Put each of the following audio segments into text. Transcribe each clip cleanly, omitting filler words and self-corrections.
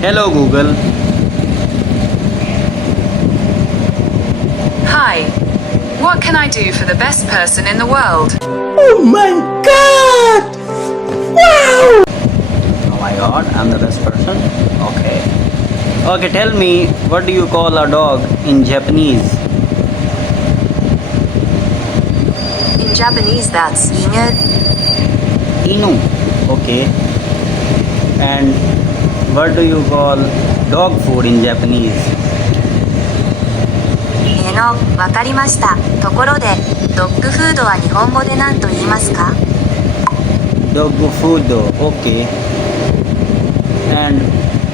Hello Google. Hi. What can I do for the best person in the world? Oh my god! Wow! Oh my god, I'm the best person. Okay. Okay, tell me, what do you call a dog in Japanese? In Japanese, that's inu. Inu. Okay. And what do you call dog food in Japanese? わかりました。ところで、ドッグフードは日本語で何と言いますか？ Dog food. Okay. And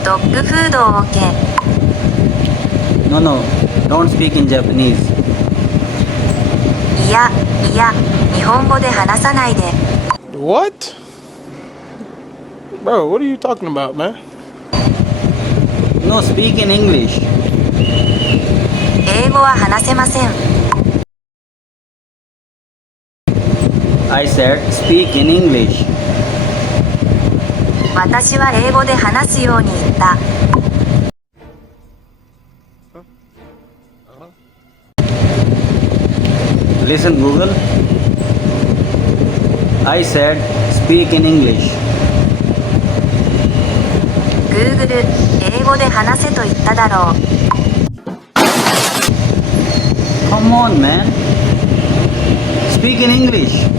ドッグフードを OK。 no, don't speak in Japanese. いや、日本語で話さないで。 What? Bro, what are you talking about, man? No, speak in English. 英語は話せません。 I said speak in English. 私は英語で話すように言った。 Listen Google. I said speak in English. Google、英語で話せと言っただろう。 Come on man. Speak in English.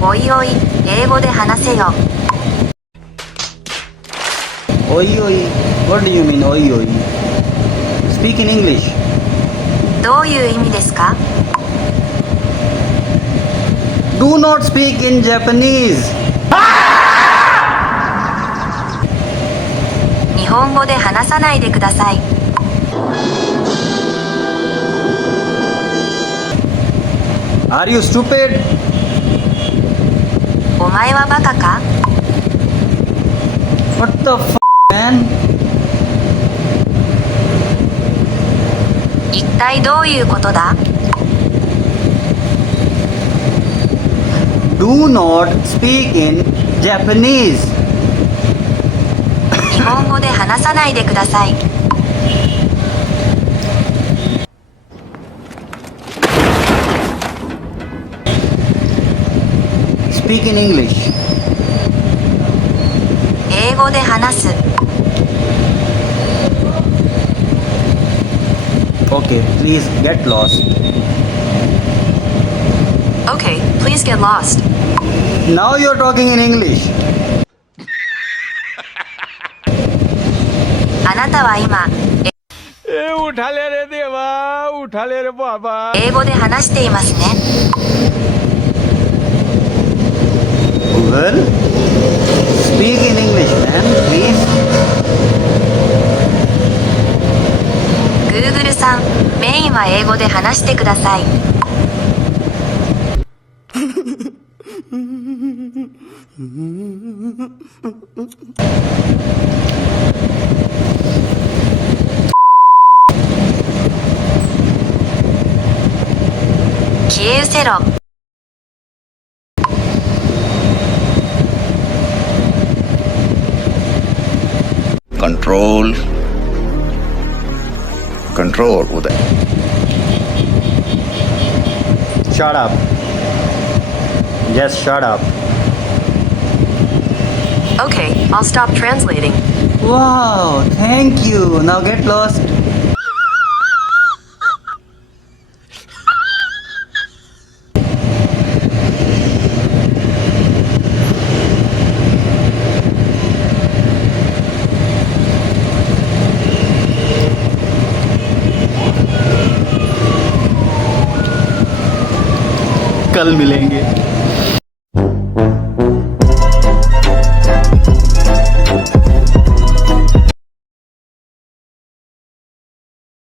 おいおい、英語で話せよ。 Oi oi. What do you mean oi oi? Speak in English. どういう意味ですか？ Do not speak in Japanese. 日本語で話さないでください。 Are you stupid? お前はバカか？ What the man? 一体どういうことだ？ Do not speak in Japanese. 日本語で話さないでください。 Speak in English. 英語で話す。 Okay, please get lost. Okay, please get lost. Now you're talking in English. あなたは今、 उठा ले रे देवा, उठा ले रे बाबा. 英語で話していますね。 Google, speak in English, man, please. Google さん、メインは英語で話してください。 消え失せろ。 Control Uday. Shut up. Just shut up. Okay, I'll stop translating. Wow, thank you. Now get lost. कल मिलेंगे।